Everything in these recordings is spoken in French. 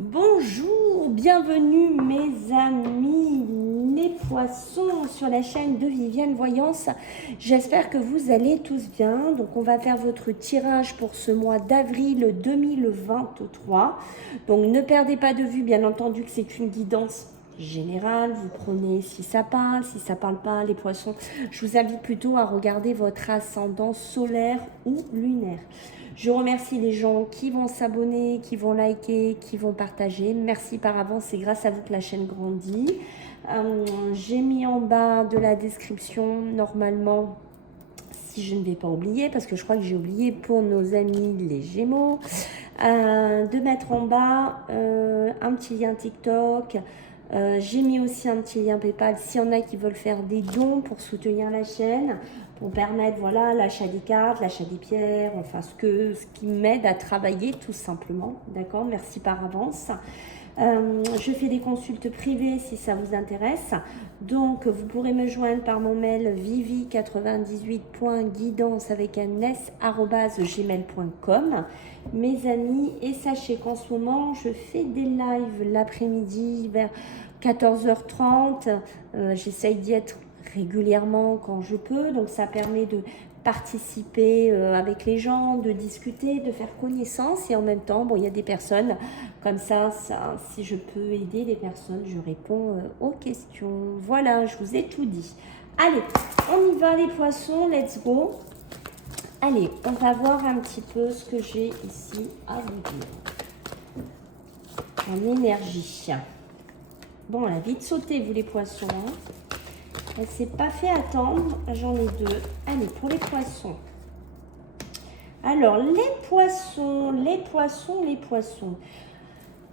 Bonjour, bienvenue mes amis les poissons sur la chaîne de Viviane Voyance. J'espère que vous allez tous bien. Donc on va faire votre tirage pour ce mois d'avril 2023. Donc ne perdez pas de vue, bien entendu que c'est une guidance générale. Vous prenez si ça parle pas les poissons. Je vous invite plutôt à regarder votre ascendant solaire ou lunaire. Je remercie les gens qui vont s'abonner, qui vont liker, qui vont partager. Merci par avance, c'est grâce à vous que la chaîne grandit. J'ai mis en bas de la description, normalement, si je ne vais pas oublier, parce que je crois que j'ai oublié pour nos amis les Gémeaux, de mettre en bas un petit lien TikTok. J'ai mis aussi un petit lien PayPal s'il y en a qui veulent faire des dons pour soutenir la chaîne, pour permettre voilà l'achat des cartes, l'achat des pierres, enfin ce qui m'aide à travailler tout simplement. D'accord, merci par avance. Je fais des consultes privées si ça vous intéresse. Donc vous pourrez me joindre par mon mail vivi98.guidance avec un s@gmail.com, mes amis. Et sachez qu'en ce moment je fais des lives l'après-midi vers 14h30. J'essaye d'y être régulièrement quand je peux, donc ça permet de participer avec les gens, de discuter, de faire connaissance. Et en même temps, bon, il y a des personnes comme ça, si je peux aider les personnes, je réponds aux questions. Voilà, je vous ai tout dit. Allez, on y va les poissons, let's go. Allez, on va voir un petit peu ce que j'ai ici à vous dire. En énergie. Bon, elle a vite sauté, vous les poissons. Hein. Elle ne s'est pas fait attendre. J'en ai deux. Allez, pour les poissons. Alors, les poissons.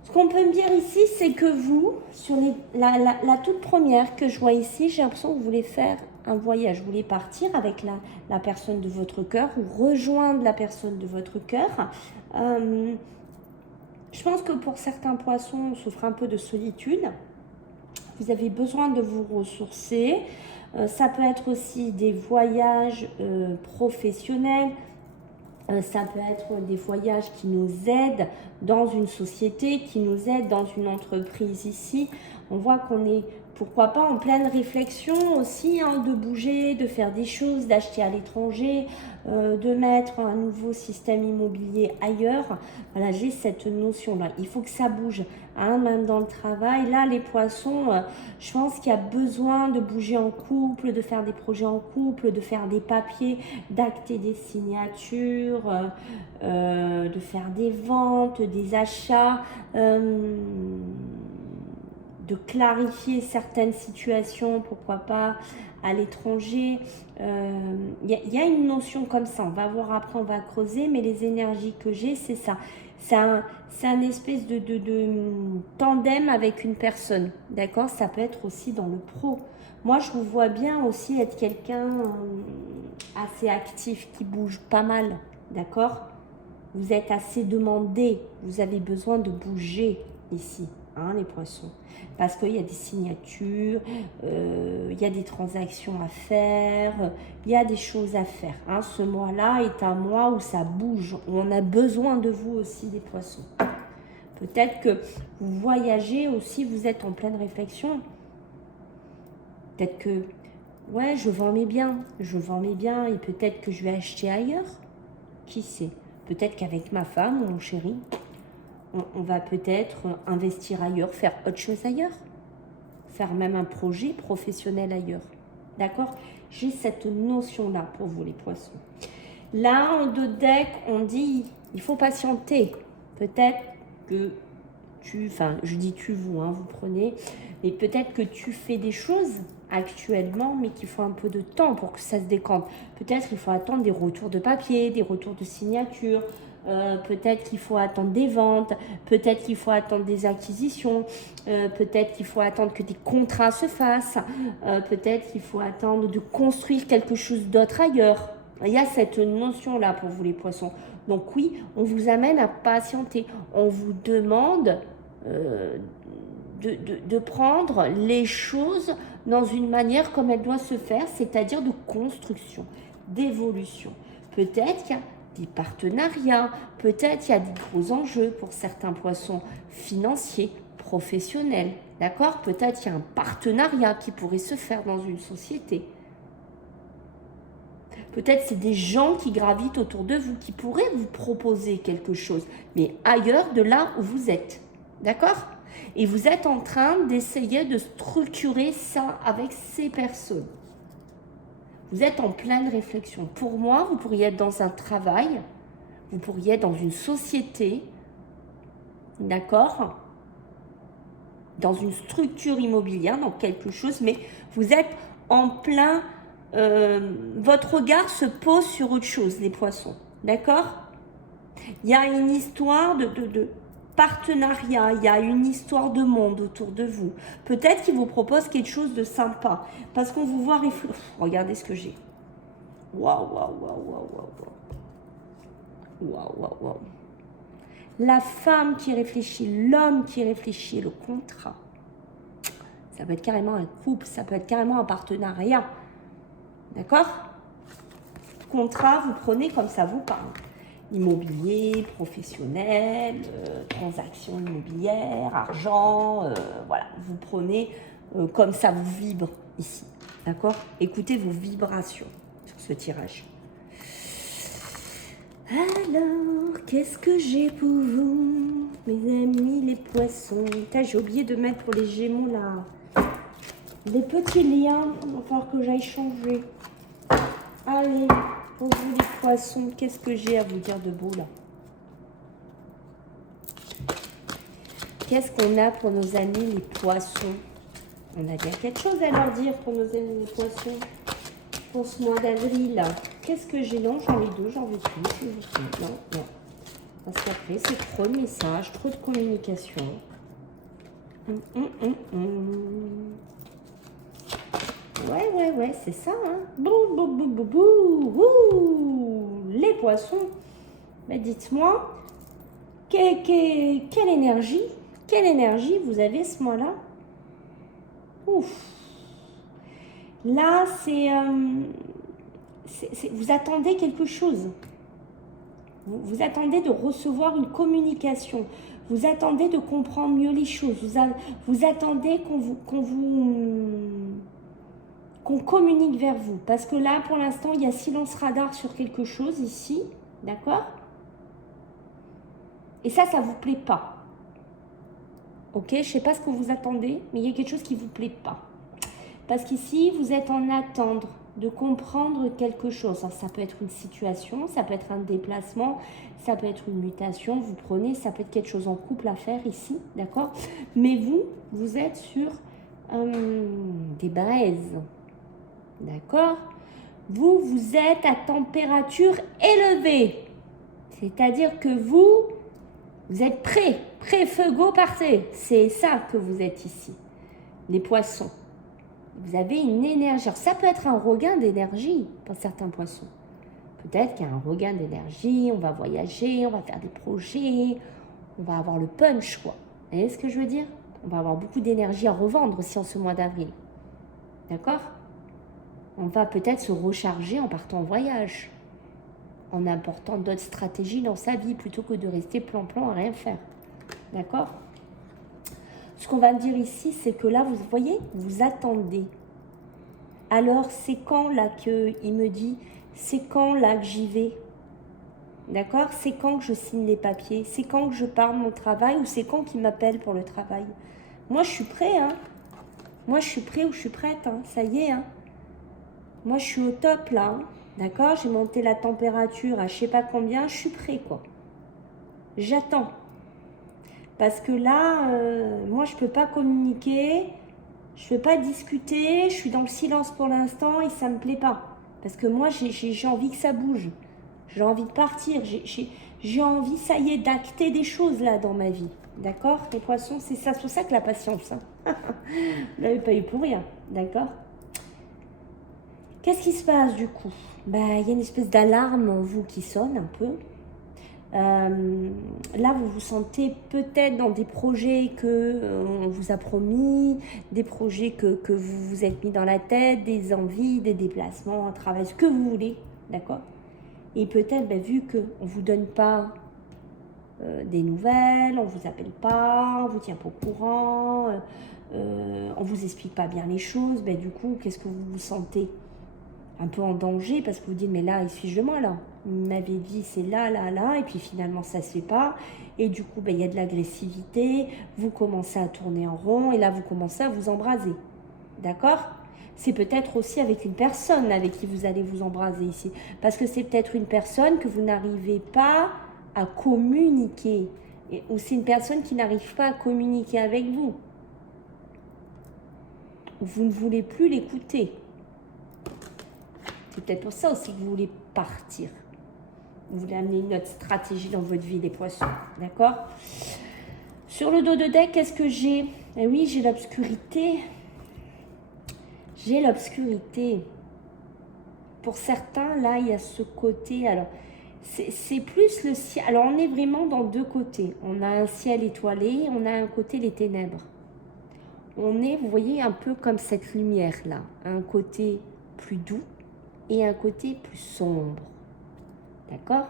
Ce qu'on peut me dire ici, c'est que vous, sur la toute première que je vois ici, j'ai l'impression que vous voulez faire un voyage. Vous voulez partir avec la personne de votre cœur ou rejoindre la personne de votre cœur. Je pense que pour certains poissons, on souffre un peu de solitude. Vous avez besoin de vous ressourcer. Ça peut être aussi des voyages professionnels. Ça peut être des voyages qui nous aident dans une société, qui nous aident dans une entreprise ici. On voit qu'on est, pourquoi pas, en pleine réflexion aussi, hein, de bouger, de faire des choses, d'acheter à l'étranger, de mettre un nouveau système immobilier ailleurs. Voilà, j'ai cette notion-là. Il faut que ça bouge, hein, même dans le travail. Là, les poissons, je pense qu'il y a besoin de bouger en couple, de faire des projets en couple, de faire des papiers, d'acter des signatures, de faire des ventes, des achats, de clarifier certaines situations, pourquoi pas à l'étranger. Y a une notion comme ça, on va voir après, on va creuser, mais les énergies que j'ai, c'est ça. C'est un espèce de tandem avec une personne, d'accord? Ça peut être aussi dans le pro. Moi, je vous vois bien aussi être quelqu'un assez actif, qui bouge pas mal, d'accord? Vous êtes assez demandé, vous avez besoin de bouger ici, hein, les poissons. Parce qu'il y a des signatures, il y a des transactions à faire, il y a des choses à faire. Hein. Ce mois-là est un mois où ça bouge, où on a besoin de vous aussi, les poissons. Peut-être que vous voyagez aussi, vous êtes en pleine réflexion. Peut-être que, ouais, je vends mes biens et peut-être que je vais acheter ailleurs. Qui sait? Peut-être qu'avec ma femme, mon chéri, on va peut-être investir ailleurs, faire autre chose ailleurs, faire même un projet professionnel ailleurs. D'accord? J'ai cette notion-là pour vous, les poissons. Là, en deux decks, on dit, il faut patienter. Peut-être que je dis tu, vous, hein, vous prenez, mais peut-être que tu fais des choses actuellement, mais qu'il faut un peu de temps pour que ça se décante. Peut-être qu'il faut attendre des retours de papier, des retours de signature, peut-être qu'il faut attendre des ventes, peut-être qu'il faut attendre des acquisitions, peut-être qu'il faut attendre que des contrats se fassent, peut-être qu'il faut attendre de construire quelque chose d'autre ailleurs. Il y a cette notion-là pour vous les poissons. Donc oui, on vous amène à patienter. On vous demande de prendre les choses dans une manière comme elle doit se faire, c'est-à-dire de construction, d'évolution. Peut-être qu'il y a des partenariats. Peut-être il y a des gros enjeux pour certains poissons financiers, professionnels. D'accord? Peut-être il y a un partenariat qui pourrait se faire dans une société. Peut-être c'est des gens qui gravitent autour de vous, qui pourraient vous proposer quelque chose, mais ailleurs de là où vous êtes. D'accord? Et vous êtes en train d'essayer de structurer ça avec ces personnes. Vous êtes en pleine réflexion. Pour moi, vous pourriez être dans un travail, vous pourriez être dans une société, d'accord? Dans une structure immobilière, dans quelque chose, mais vous êtes en plein... votre regard se pose sur autre chose, les poissons. D'accord? Il y a une histoire de partenariat, il y a une histoire de monde autour de vous. Peut-être qu'il vous propose quelque chose de sympa. Parce qu'on vous voit réfléchir. Regardez ce que j'ai. Waouh, waouh, waouh, waouh, waouh. Waouh, waouh, waouh. La femme qui réfléchit, l'homme qui réfléchit, le contrat. Ça peut être carrément un couple, ça peut être carrément un partenariat. D'accord? Contrat, vous prenez comme ça vous parle. Immobilier, professionnel, transactions immobilières, argent, voilà. Vous prenez comme ça vous vibre ici. D'accord? Écoutez vos vibrations sur ce tirage. Alors, qu'est-ce que j'ai pour vous, mes amis les poissons? J'ai oublié de mettre pour les Gémeaux là. Des petits liens, il va falloir que j'aille changer. Allez, pour vous les poissons, qu'est-ce que j'ai à vous dire de beau là? Qu'est-ce qu'on a pour nos amis les poissons? On a bien quelque chose à leur dire pour nos amis les poissons. Pour ce mois d'avril, qu'est-ce que j'ai? Non, j'en ai deux, j'en veux plus. Non, non. Parce qu'après, c'est trop de messages, trop de communication. Ouais, c'est ça, hein. Bou, bou, bou, bou, bou. Ouh, les poissons. Mais dites-moi, quelle énergie vous avez ce mois-là? Ouf. Là, vous attendez quelque chose. Vous attendez de recevoir une communication. Vous attendez de comprendre mieux les choses. Vous attendez qu'on communique vers vous. Parce que là, pour l'instant, il y a silence radar sur quelque chose ici. D'accord? Et ça ne vous plaît pas. Ok? Je ne sais pas ce que vous attendez, mais il y a quelque chose qui ne vous plaît pas. Parce qu'ici, vous êtes en attente de comprendre quelque chose. Alors, ça peut être une situation, ça peut être un déplacement, ça peut être une mutation, vous prenez, ça peut être quelque chose en couple à faire ici, d'accord? Mais vous êtes sur des braises, d'accord? Vous êtes à température élevée. C'est-à-dire que vous êtes prêts, feu, go, partez. C'est ça que vous êtes ici, les poissons. Vous avez une énergie. Alors, ça peut être un regain d'énergie pour certains poissons. Peut-être qu'il y a un regain d'énergie, on va voyager, on va faire des projets, on va avoir le punch, quoi. Vous voyez ce que je veux dire? On va avoir beaucoup d'énergie à revendre aussi en ce mois d'avril. D'accord? On va peut-être se recharger en partant en voyage, en apportant d'autres stratégies dans sa vie, plutôt que de rester plan-plan à rien faire. D'accord? Ce qu'on va me dire ici, c'est que là, vous voyez, vous attendez. Alors, c'est quand là qu'il me dit, c'est quand là que j'y vais? D'accord? C'est quand que je signe les papiers? C'est quand que je pars de mon travail ou c'est quand qu'il m'appelle pour le travail? Moi, je suis prêt, hein? Moi, je suis prêt ou je suis prête, hein? Ça y est, hein? Moi, je suis au top, là, hein? D'accord? J'ai monté la température à je sais pas combien, je suis prêt, quoi. J'attends. Parce que là, moi, je ne peux pas communiquer, je ne peux pas discuter, je suis dans le silence pour l'instant et ça ne me plaît pas. Parce que moi, j'ai envie que ça bouge. J'ai envie de partir. J'ai envie, ça y est, d'acter des choses là dans ma vie. D'accord? Les poissons, c'est ça. C'est pour ça que la patience. Hein. Vous l'avez pas eu pour rien. D'accord? Qu'est-ce qui se passe du coup? Il y a une espèce d'alarme en vous qui sonne un peu. Là, vous vous sentez peut-être dans des projets qu'on vous a promis, des projets que vous vous êtes mis dans la tête, des envies, des déplacements, un travail, ce que vous voulez, d'accord? Et peut-être, ben, vu qu'on ne vous donne pas des nouvelles, on ne vous appelle pas, on ne vous tient pas au courant, on ne vous explique pas bien les choses, ben, du coup, qu'est-ce que vous vous sentez? Un peu en danger parce que vous dites, mais là, il se fiche de moi, là. Il m'avait dit, c'est là, là, là, et puis finalement, ça ne se fait pas. Et du coup, ben, il y a de l'agressivité, vous commencez à tourner en rond, et là, vous commencez à vous embraser. D'accord? C'est peut-être aussi avec une personne avec qui vous allez vous embraser ici. Parce que c'est peut-être une personne que vous n'arrivez pas à communiquer. Ou c'est une personne qui n'arrive pas à communiquer avec vous. Vous ne voulez plus l'écouter. C'est peut-être pour ça aussi que vous voulez partir. Vous voulez amener une autre stratégie dans votre vie, les poissons. D'accord? Sur le dos de deck, qu'est-ce que j'ai? Eh oui, j'ai l'obscurité. J'ai l'obscurité. Pour certains, là, il y a ce côté. Alors, c'est plus le ciel. Alors, on est vraiment dans deux côtés. On a un ciel étoilé, on a un côté les ténèbres. On est, vous voyez, un peu comme cette lumière-là. Un côté plus doux et un côté plus sombre. D'accord?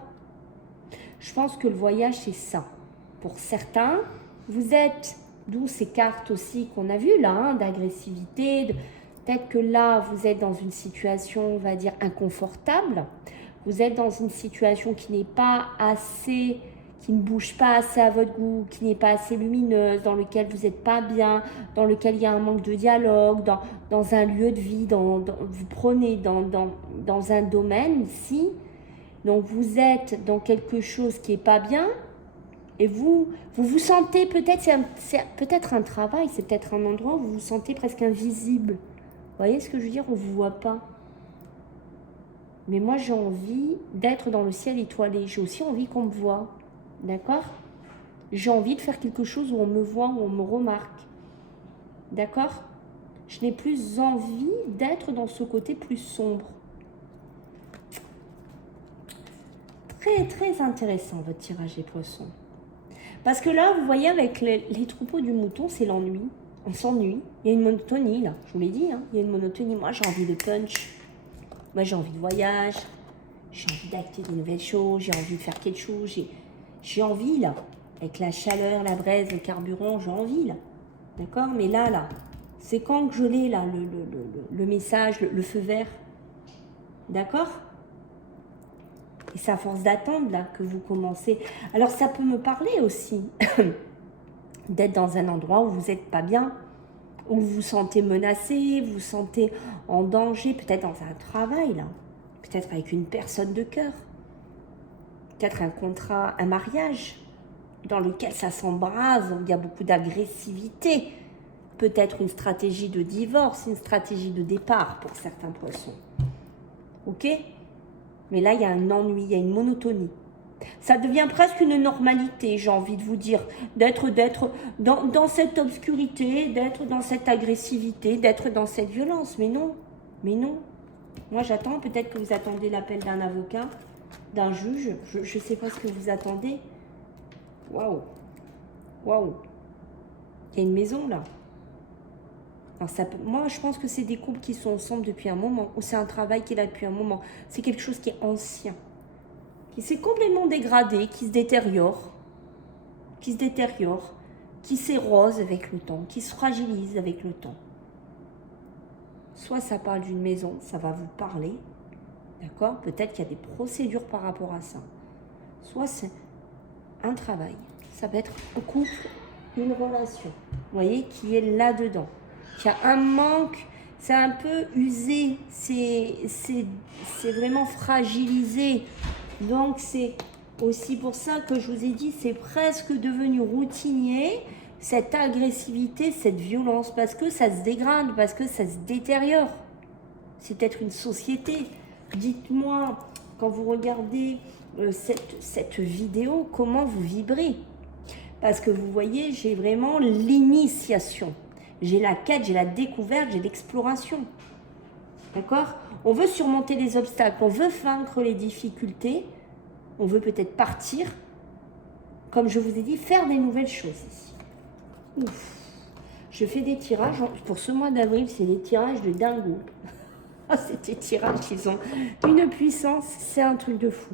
Je pense que le voyage, c'est ça. Pour certains, vous êtes, d'où ces cartes aussi qu'on a vues là, hein, d'agressivité. Peut-être que là, vous êtes dans une situation, on va dire, inconfortable. Vous êtes dans une situation qui n'est pas assez, qui ne bouge pas assez à votre goût, qui n'est pas assez lumineuse, dans lequel vous n'êtes pas bien, dans lequel il y a un manque de dialogue, dans un lieu de vie, vous prenez dans un domaine ici. Donc, vous êtes dans quelque chose qui n'est pas bien et vous vous sentez peut-être, c'est peut-être un travail, c'est peut-être un endroit où vous vous sentez presque invisible. Vous voyez ce que je veux dire? On ne vous voit pas. Mais moi, j'ai envie d'être dans le ciel étoilé. J'ai aussi envie qu'on me voit. D'accord? J'ai envie de faire quelque chose où on me voit, où on me remarque. D'accord? Je n'ai plus envie d'être dans ce côté plus sombre. Très, très intéressant, votre tirage, les poissons. Parce que là, vous voyez, avec les troupeaux du mouton, c'est l'ennui. On s'ennuie. Il y a une monotonie, là. Je vous l'ai dit, hein. Il y a une monotonie. Moi, j'ai envie de punch. Moi, j'ai envie de voyage. J'ai envie d'acter des nouvelles choses. J'ai envie de faire quelque chose. J'ai envie, là. Avec la chaleur, la braise, le carburant, j'ai envie, là. D'accord? Mais là, c'est quand que je l'ai, là, le message, le feu vert. D'accord? Et c'est à force d'attendre, là, que vous commencez. Alors, ça peut me parler aussi d'être dans un endroit où vous n'êtes pas bien, où vous vous sentez menacé, vous vous sentez en danger, peut-être dans un travail, là, peut-être avec une personne de cœur, peut-être un contrat, un mariage, dans lequel ça s'embrase, où il y a beaucoup d'agressivité, peut-être une stratégie de divorce, une stratégie de départ pour certains poissons. Ok? Mais là, il y a un ennui, il y a une monotonie. Ça devient presque une normalité, j'ai envie de vous dire, d'être dans cette obscurité, d'être dans cette agressivité, d'être dans cette violence. Mais non. Moi, j'attends, peut-être que vous attendez l'appel d'un avocat, d'un juge, je ne sais pas ce que vous attendez. Waouh. Il y a une maison, là. Alors moi, je pense que c'est des couples qui sont ensemble depuis un moment, ou c'est un travail qui est là depuis un moment. C'est quelque chose qui est ancien, qui s'est complètement dégradé, qui se détériore, qui s'érose avec le temps, qui se fragilise avec le temps. Soit ça parle d'une maison, ça va vous parler, d'accord? Peut-être qu'il y a des procédures par rapport à ça. Soit c'est un travail, ça peut être un couple, une relation, vous voyez, qui est là-dedans. Qui a un manque, c'est un peu usé, c'est vraiment fragilisé. Donc c'est aussi pour ça que je vous ai dit, c'est presque devenu routinier, cette agressivité, cette violence, parce que ça se dégrade, parce que ça se détériore. C'est peut-être une société. Dites-moi, quand vous regardez cette vidéo, comment vous vibrez? Parce que vous voyez, j'ai vraiment l'initiation. J'ai la quête, j'ai la découverte, j'ai l'exploration. D'accord? On veut surmonter les obstacles, on veut vaincre les difficultés, on veut peut-être partir, comme je vous ai dit, faire des nouvelles choses ici. Ouf. Je fais des tirages, pour ce mois d'avril, c'est des tirages de dingo. Ah, ces tirages, ils ont une puissance, c'est un truc de fou.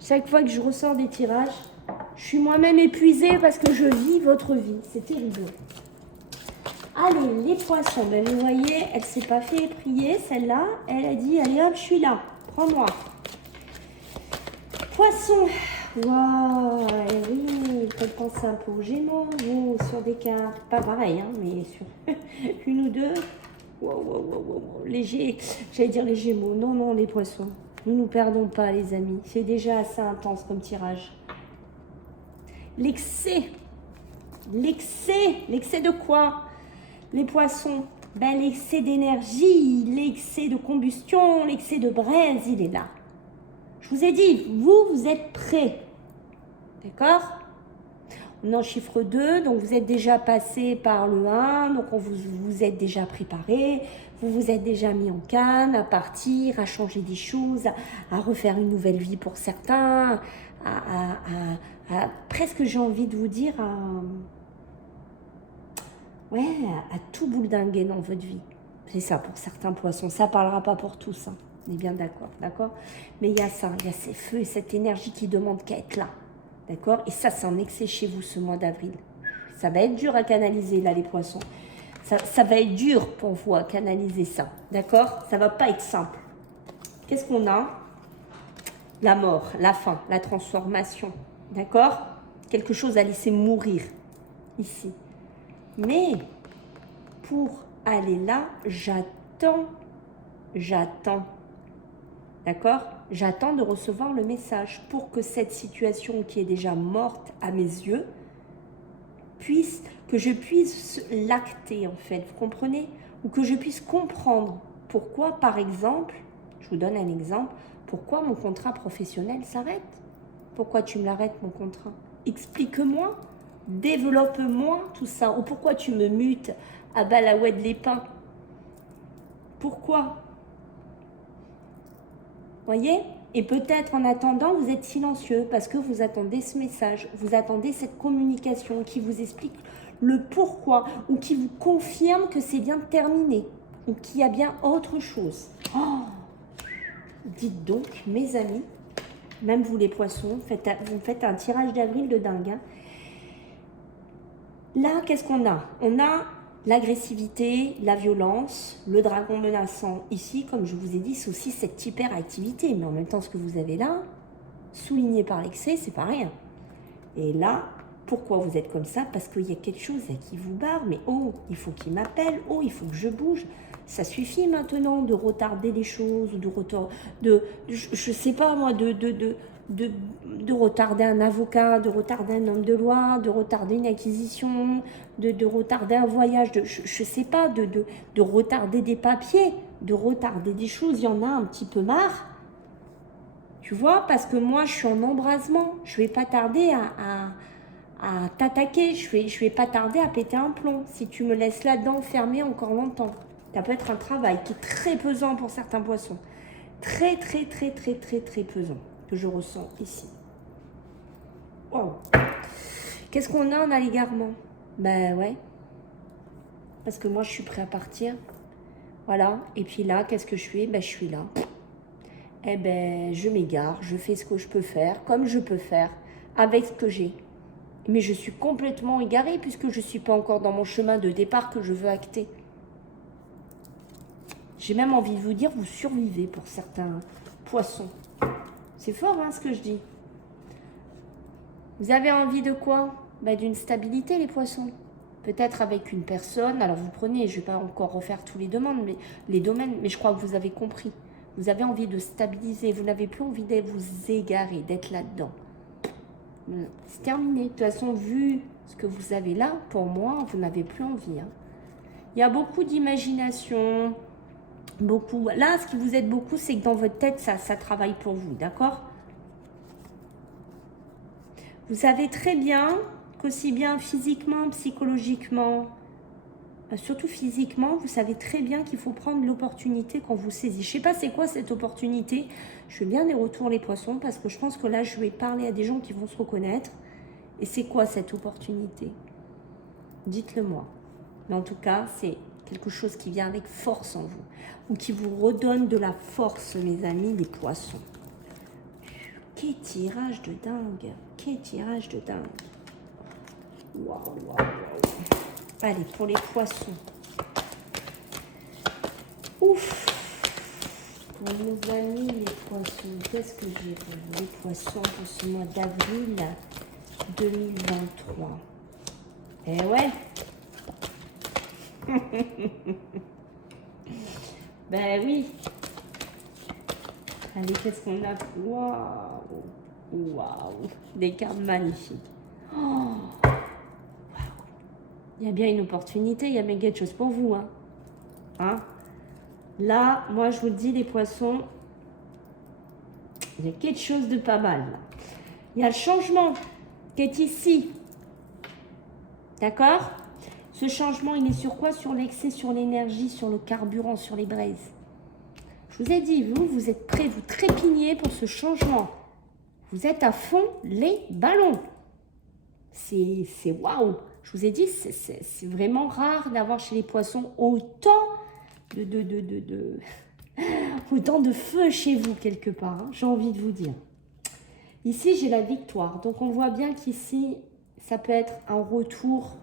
Chaque fois que je ressors des tirages, je suis moi-même épuisée parce que je vis votre vie. C'est terrible. Allez, les poissons, ben, vous voyez, elle ne s'est pas fait prier, celle-là. Elle a dit, allez hop, je suis là, prends-moi. Poisson, waouh, oui, peut-être penser un peu aux Gémeaux, vous, sur des cartes, pas pareil, hein, mais sur une ou deux. Wow, léger, j'allais dire les Gémeaux, non, non, les poissons. Nous perdons pas, les amis, c'est déjà assez intense comme tirage. L'excès de quoi? Les poissons, ben, l'excès d'énergie, l'excès de combustion, l'excès de braise, il est là. Je vous ai dit, vous êtes prêts. D'accord? On est en chiffre 2, donc vous êtes déjà passé par le 1, donc vous êtes déjà préparé, vous vous êtes déjà mis en canne à partir, à changer des choses, à refaire une nouvelle vie pour certains, presque j'ai envie de vous dire, à tout bouledinguer dans votre vie. C'est ça pour certains poissons, ça ne parlera pas pour tous, hein. On est bien d'accord? Mais il y a ça, il y a ces feux et cette énergie qui demande qu'à être là. D'accord? Et ça, c'est en excès chez vous ce mois d'avril. Ça va être dur à canaliser, là, les poissons. Ça va être dur pour vous à canaliser ça. D'accord? Ça va pas être simple. Qu'est-ce qu'on a? La mort, la fin, la transformation. D'accord? Quelque chose à laisser mourir ici. Mais pour aller là, j'attends. D'accord? J'attends de recevoir le message pour que cette situation qui est déjà morte à mes yeux que je puisse l'acter en fait, vous comprenez? Ou que je puisse comprendre pourquoi, par exemple, je vous donne un exemple, pourquoi mon contrat professionnel s'arrête? Pourquoi tu me l'arrêtes mon contrat? Explique-moi, développe-moi tout ça. Ou pourquoi tu me mutes à Balaoued les Pins? Pourquoi? Voyez? Et peut-être en attendant, vous êtes silencieux parce que vous attendez ce message, vous attendez cette communication qui vous explique le pourquoi ou qui vous confirme que c'est bien terminé ou qu'il y a bien autre chose. Oh, dites donc, mes amis, même vous les poissons, vous faites un tirage d'avril de dingue. Hein. Là, qu'est-ce qu'on a? On a l'agressivité, la violence, le dragon menaçant. Ici, comme je vous ai dit, c'est aussi cette hyperactivité. Mais en même temps, ce que vous avez là, souligné par l'excès, c'est pas rien. Et là, pourquoi vous êtes comme ça? Parce qu'il y a quelque chose qui vous barre. Mais oh, il faut qu'il m'appelle. Oh, il faut que je bouge. Ça suffit maintenant de retarder les choses, je sais pas moi, de retarder un avocat, de retarder un homme de loi, de retarder une acquisition, de retarder un voyage, je sais pas, de retarder des papiers, de retarder des choses, il y en a un petit peu marre. Tu vois, parce que moi, je suis en embrasement, je vais pas tarder à t'attaquer, je vais pas tarder à péter un plomb si tu me laisses là-dedans fermé encore longtemps. Ça peut être un travail qui est très pesant pour certains poissons. Très pesant que je ressens ici. Oh. Qu'est-ce qu'on a? On a l'égarement. Ben ouais. Parce que moi, je suis prêt à partir. Voilà. Et puis là, qu'est-ce que je fais? Ben, je suis là. Eh ben, je m'égare. Je fais ce que je peux faire, comme je peux faire, avec ce que j'ai. Mais je suis complètement égarée puisque je ne suis pas encore dans mon chemin de départ que je veux acter. J'ai même envie de vous dire, vous survivez pour certains poissons. C'est fort, hein, ce que je dis. Vous avez envie de quoi? Ben, d'une stabilité, les poissons. Peut-être avec une personne. Alors, vous prenez, je ne vais pas encore refaire tous les domaines, mais je crois que vous avez compris. Vous avez envie de stabiliser. Vous n'avez plus envie de vous égarer, d'être là-dedans. C'est terminé. De toute façon, vu ce que vous avez là, pour moi, vous n'avez plus envie. Hein. Il y a beaucoup d'imagination. Beaucoup. Là, ce qui vous aide beaucoup, c'est que dans votre tête, ça travaille pour vous, d'accord? Vous savez très bien qu'aussi bien physiquement, psychologiquement, surtout physiquement, vous savez très bien qu'il faut prendre l'opportunité quand vous saisissez. Je ne sais pas c'est quoi cette opportunité. Je veux bien des retours les poissons parce que je pense que là, je vais parler à des gens qui vont se reconnaître. Et c'est quoi cette opportunité? Dites-le moi. Mais en tout cas, c'est quelque chose qui vient avec force en vous, ou qui vous redonne de la force, mes amis, les poissons. Quel tirage de dingue, quel tirage de dingue. Waouh, waouh, waouh. Allez, pour les poissons. Ouf. Pour nos amis, les poissons, qu'est-ce que j'ai pour vous, les poissons, pour ce mois d'avril 2023? Eh ouais. Ben oui. Allez, qu'est-ce qu'on a? Waouh. Waouh. Des cartes magnifiques. Oh. Il y a bien une opportunité, il y a bien quelque chose pour vous. Hein? Là, moi, je vous le dis, les poissons, il y a quelque chose de pas mal. Là. Il y a le changement qui est ici. D'accord? Ce changement, il est sur quoi? Sur l'excès, sur l'énergie, sur le carburant, sur les braises. Je vous ai dit, vous êtes prêts, vous trépignez pour ce changement. Vous êtes à fond les ballons. C'est waouh. Je vous ai dit, c'est vraiment rare d'avoir chez les poissons autant autant de feu chez vous quelque part. J'ai envie de vous dire. Ici, j'ai la victoire. Donc, on voit bien qu'ici, ça peut être un retour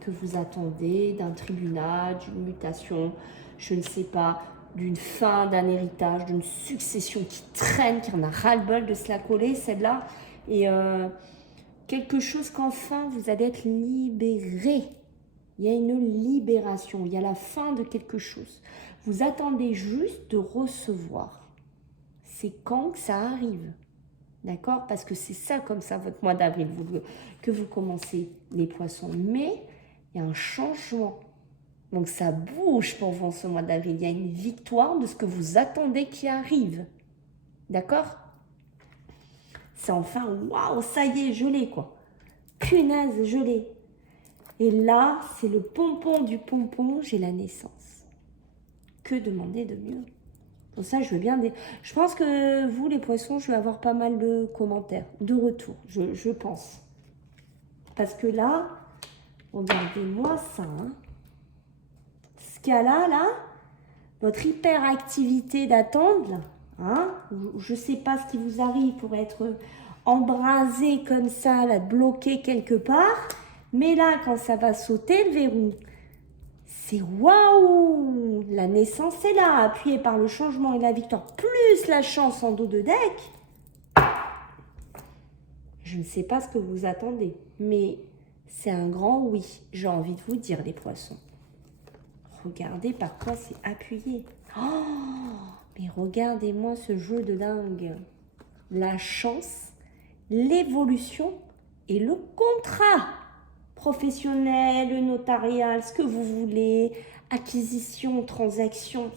que vous attendez d'un tribunal, d'une mutation, je ne sais pas, d'une fin d'un héritage, d'une succession qui traîne, qui en a ras-le-bol de se la coller, celle-là. Et quelque chose qu'enfin, vous allez être libéré. Il y a une libération, il y a la fin de quelque chose. Vous attendez juste de recevoir. C'est quand que ça arrive. D'accord? Parce que c'est ça, comme ça, votre mois d'avril, que vous commencez les poissons. Mais il y a un changement. Donc, ça bouge pour vous en ce mois d'avril. Il y a une victoire de ce que vous attendez qui arrive. D'accord? C'est enfin, waouh, ça y est, je l'ai, quoi. Punaise, je l'ai. Et là, c'est le pompon du pompon, j'ai la naissance. Que demander de mieux? Pour ça, je veux bien... Je pense que vous, les poissons, je vais avoir pas mal de commentaires, de retours, je pense. Parce que là, regardez-moi ça. Ce qu'il y a là, votre hyperactivité d'attendre, je ne sais pas ce qui vous arrive pour être embrasé comme ça, là, bloqué quelque part. Mais là, quand ça va sauter, le verrou, c'est waouh! La naissance est là, appuyée par le changement et la victoire, plus la chance en dos de deck. Je ne sais pas ce que vous attendez, mais c'est un grand oui, j'ai envie de vous dire, les poissons. Regardez par quoi c'est appuyé. Oh, mais regardez-moi ce jeu de dingue. La chance, l'évolution et le contrat. Professionnel, notarial, ce que vous voulez, acquisition, transaction,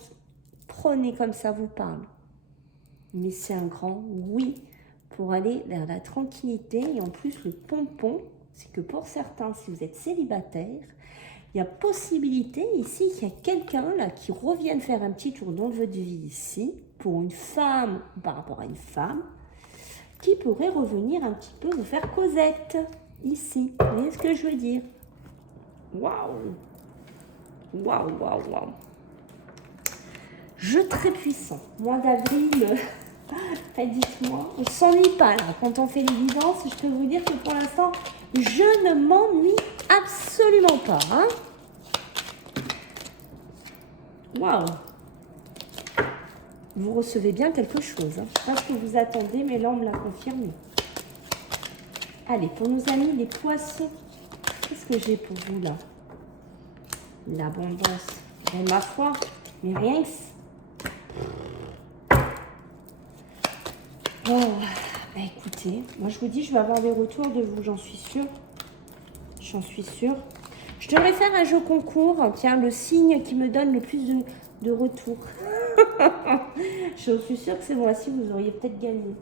prenez comme ça vous parle. Mais c'est un grand oui pour aller vers la tranquillité. Et en plus, le pompon, c'est que pour certains, si vous êtes célibataire, il y a possibilité ici qu'il y a quelqu'un là qui revienne faire un petit tour dans votre vie ici, pour une femme ou par rapport à une femme, qui pourrait revenir un petit peu vous faire causette. Ici, vous voyez ce que je veux dire? Waouh! Waouh, waouh, waouh! Jeu très puissant. Mois d'avril, dites-moi, on ne s'ennuie pas là. Quand on fait l'évidence, je peux vous dire que pour l'instant, je ne m'ennuie absolument pas. Waouh! Vous recevez bien quelque chose. Je ne sais pas ce que vous attendez, mais là, on me l'a confirmé. Allez, pour nos amis les poissons, qu'est-ce que j'ai pour vous là? L'abondance. Et ma foi, mais rien que... Oh, bah écoutez, moi je vous dis, je vais avoir des retours de vous, j'en suis sûre. J'en suis sûre. Je devrais faire un jeu concours, tiens, le signe qui me donne le plus de retours. Je suis sûre que ce mois-ci, vous auriez peut-être gagné.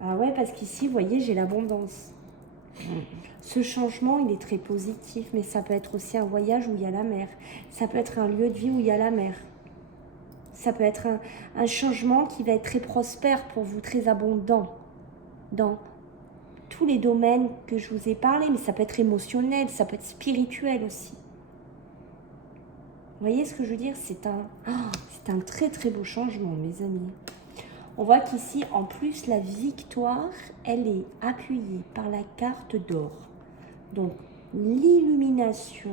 Ah ouais, parce qu'ici, vous voyez, j'ai l'abondance. Ce changement, il est très positif, mais ça peut être aussi un voyage où il y a la mer. Ça peut être un lieu de vie où il y a la mer. Ça peut être un changement qui va être très prospère pour vous, très abondant dans tous les domaines que je vous ai parlé, mais ça peut être émotionnel, ça peut être spirituel aussi. voyez ce que je veux dire? C'est un très très beau changement, mes amis. On voit qu'ici, en plus, la victoire, elle est appuyée par la carte d'or. Donc, l'illumination,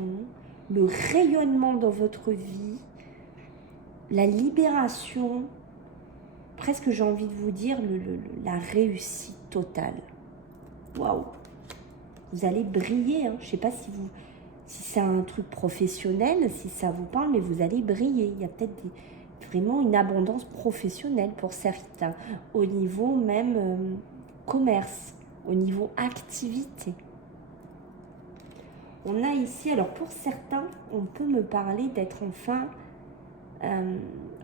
le rayonnement dans votre vie, la libération, presque j'ai envie de vous dire, la réussite totale. Waouh! Vous allez briller, hein. Je ne sais pas si c'est un truc professionnel, si ça vous parle, mais vous allez briller. Il y a peut-être vraiment une abondance professionnelle pour certains, au niveau même commerce, au niveau activité. On a ici, alors pour certains, on peut me parler d'être enfin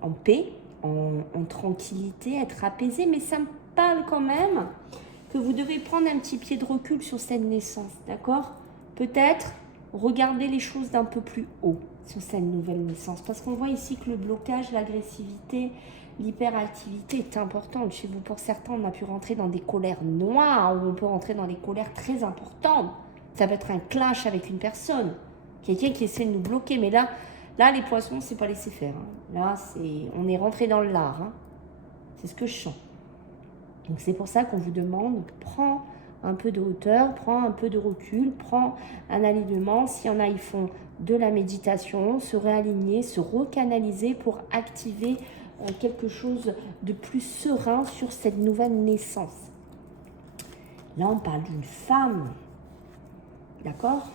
en paix, en tranquillité, être apaisé, mais ça me parle quand même que vous devez prendre un petit pied de recul sur cette naissance, d'accord? Peut-être regarder les choses d'un peu plus haut sur cette nouvelle naissance, parce qu'on voit ici que le blocage, l'agressivité, l'hyperactivité est importante chez vous. Pour certains, on a pu rentrer dans des colères noires, ou on peut rentrer dans des colères très importantes. Ça peut être un clash avec une personne, quelqu'un qui essaie de nous bloquer, mais là les poissons, c'est pas laisser faire. Hein. Là, on est rentré dans le lard. Hein. C'est ce que je sens. Donc c'est pour ça qu'on vous demande, prends un peu de hauteur, prends un peu de recul, prends un alignement. S'il y en a, ils font de la méditation, se réaligner, se recanaliser pour activer quelque chose de plus serein sur cette nouvelle naissance. Là, on parle d'une femme, d'accord ?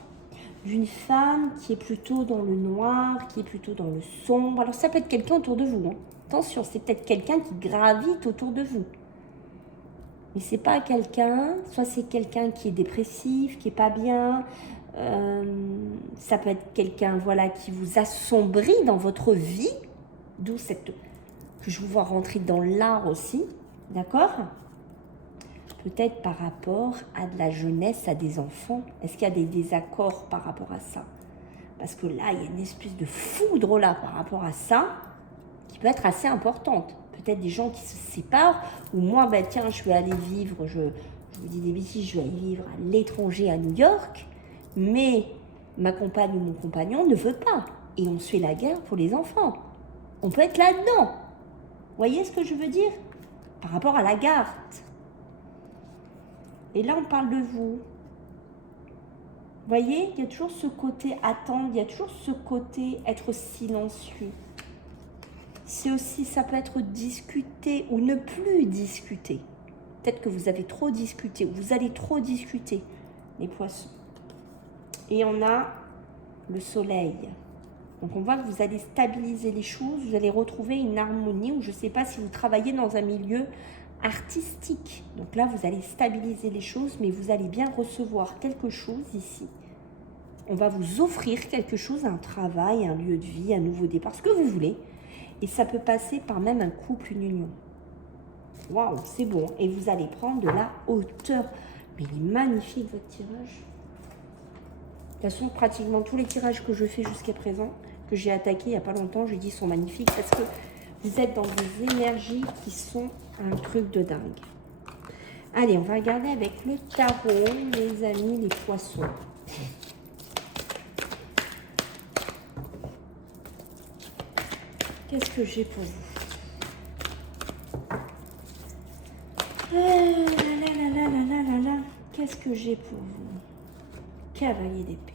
D'une femme qui est plutôt dans le noir, qui est plutôt dans le sombre. Alors ça peut être quelqu'un autour de vous. Hein. Attention, c'est peut-être quelqu'un qui gravite autour de vous. Mais c'est pas quelqu'un, soit c'est quelqu'un qui est dépressif, qui est pas bien. Ça peut être quelqu'un, voilà, qui vous assombrit dans votre vie. D'où cette que je vous vois rentrer dans l'art aussi, d'accord ? Peut-être par rapport à de la jeunesse, à des enfants. Est-ce qu'il y a des désaccords par rapport à ça? Parce que là, il y a une espèce de foudre là par rapport à ça qui peut être assez importante. Peut-être des gens qui se séparent, ou moi, ben, tiens, je vais aller vivre, je vous dis des bêtises, je vais aller vivre à l'étranger à New York, mais ma compagne ou mon compagnon ne veut pas. Et on se fait la guerre pour les enfants. On peut être là-dedans. Vous voyez ce que je veux dire? Par rapport à la garde. Et là, on parle de vous. Vous voyez, il y a toujours ce côté attendre, il y a toujours ce côté être silencieux. C'est aussi, ça peut être discuter ou ne plus discuter. Peut-être que vous avez trop discuté, ou vous allez trop discuter, les poissons. Et on a le soleil. Donc on voit que vous allez stabiliser les choses, vous allez retrouver une harmonie, ou je ne sais pas si vous travaillez dans un milieu artistique. Donc là, vous allez stabiliser les choses, mais vous allez bien recevoir quelque chose ici. On va vous offrir quelque chose, un travail, un lieu de vie, un nouveau départ, ce que vous voulez. Et ça peut passer par même un couple, une union. Waouh, c'est bon. Et vous allez prendre de la hauteur. Mais il est magnifique, votre tirage. De toute façon, pratiquement tous les tirages que je fais jusqu'à présent, que j'ai attaqués il n'y a pas longtemps, je dis sont magnifiques parce que vous êtes dans des énergies qui sont un truc de dingue. Allez, on va regarder avec le tarot, les amis, les poissons. Qu'est-ce que j'ai pour vous? Qu'est-ce que j'ai pour vous? Cavalier d'épée.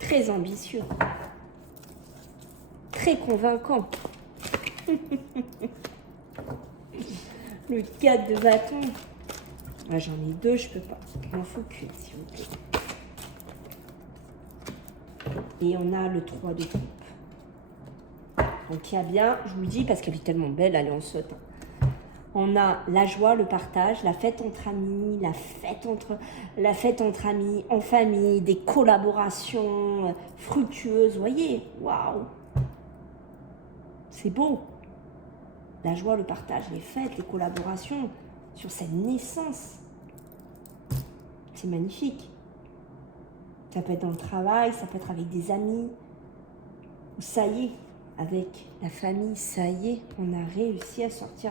Très ambitieux. Très convaincant. Le 4 de bâton. Ah, j'en ai deux, je peux pas. Il m'en faut qu'une, s'il vous plaît. Et on a le 3 de coupe. Donc il y a bien, je vous le dis parce qu'elle est tellement belle, allez on saute. On a la joie, le partage, la fête entre amis, la fête entre amis, en famille, des collaborations fructueuses, vous voyez, waouh, c'est beau. La joie, le partage, les fêtes, les collaborations sur cette naissance, c'est magnifique. Ça peut être dans le travail, ça peut être avec des amis, ça y est, avec la famille, ça y est, on a réussi à sortir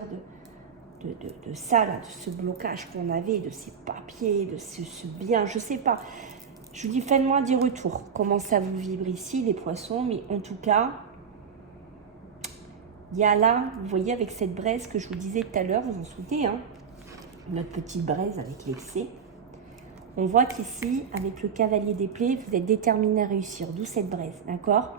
de ça, là, de ce blocage qu'on avait, de ces papiers, de ce bien, je sais pas. Je vous dis, faites-moi des retours. Comment ça vous vibre ici, les poissons. Mais en tout cas, il y a là, vous voyez, avec cette braise que je vous disais tout à l'heure, vous vous en souvenez, hein, notre petite braise avec l'excès. On voit qu'ici, avec le cavalier d'épée, vous êtes déterminé à réussir. D'où cette braise, d'accord?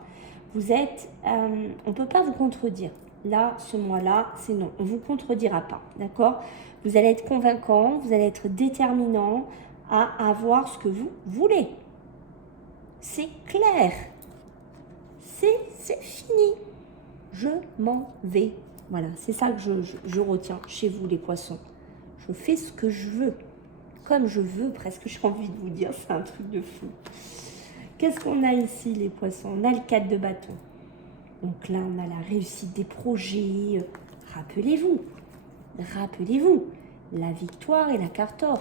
Vous êtes... on ne peut pas vous contredire. Là, ce mois-là, c'est non. On ne vous contredira pas, d'accord? Vous allez être convaincant, vous allez être déterminant à avoir ce que vous voulez. C'est clair. C'est fini. Je m'en vais. Voilà, c'est ça que je retiens chez vous, les poissons. Je fais ce que je veux. Comme je veux, presque, j'ai envie de vous dire, c'est un truc de fou. Qu'est-ce qu'on a ici, les poissons? On a le 4 de bâton. Donc là, on a la réussite des projets. Rappelez-vous, la victoire et la carte or,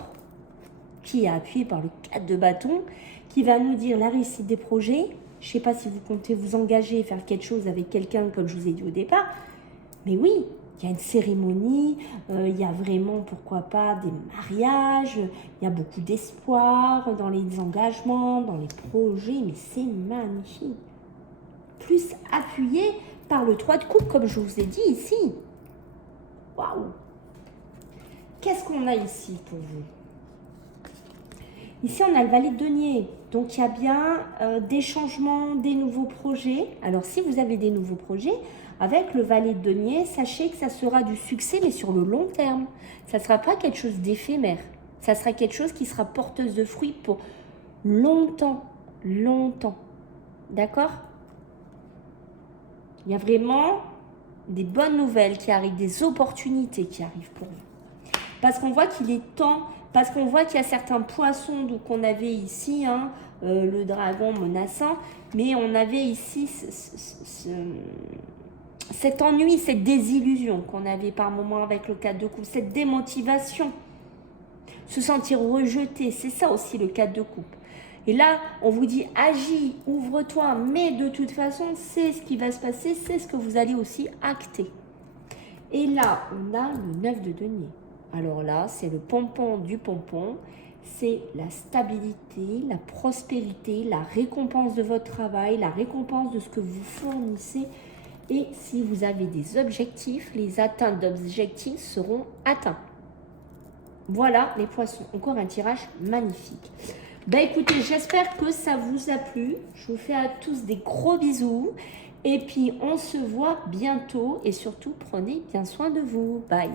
qui est appuyée par le 4 de bâton, qui va nous dire la réussite des projets. Je ne sais pas si vous comptez vous engager, faire quelque chose avec quelqu'un, comme je vous ai dit au départ. Mais oui, il y a une cérémonie, il y a vraiment, pourquoi pas, des mariages, il y a beaucoup d'espoir dans les engagements, dans les projets, mais c'est magnifique. Plus appuyé par le 3 de coupe, comme je vous ai dit ici. Waouh! Qu'est-ce qu'on a ici pour vous? Ici, on a le valet de denier. Donc, il y a bien des changements, des nouveaux projets. Alors, si vous avez des nouveaux projets, avec le valet de denier, sachez que ça sera du succès, mais sur le long terme. Ça ne sera pas quelque chose d'éphémère. Ça sera quelque chose qui sera porteuse de fruits pour longtemps. Longtemps. D'accord? Il y a vraiment des bonnes nouvelles qui arrivent, des opportunités qui arrivent pour vous. Parce qu'on voit qu'il est temps, parce qu'on voit qu'il y a certains poissons qu'on avait ici, hein, le dragon menaçant, mais on avait ici cet ennui, cette désillusion qu'on avait par moment avec le 4 de coupe, cette démotivation, se sentir rejeté, c'est ça aussi le 4 de coupe. Et là, on vous dit, agis, ouvre-toi, mais de toute façon, c'est ce qui va se passer, c'est ce que vous allez aussi acter. Et là, on a le 9 de denier. Alors là, c'est le pompon du pompon, c'est la stabilité, la prospérité, la récompense de votre travail, la récompense de ce que vous fournissez. Et si vous avez des objectifs, les atteintes d'objectifs seront atteints. Voilà les poissons, encore un tirage magnifique. Ben écoutez, j'espère que ça vous a plu. Je vous fais à tous des gros bisous. Et puis, on se voit bientôt. Et surtout, prenez bien soin de vous. Bye.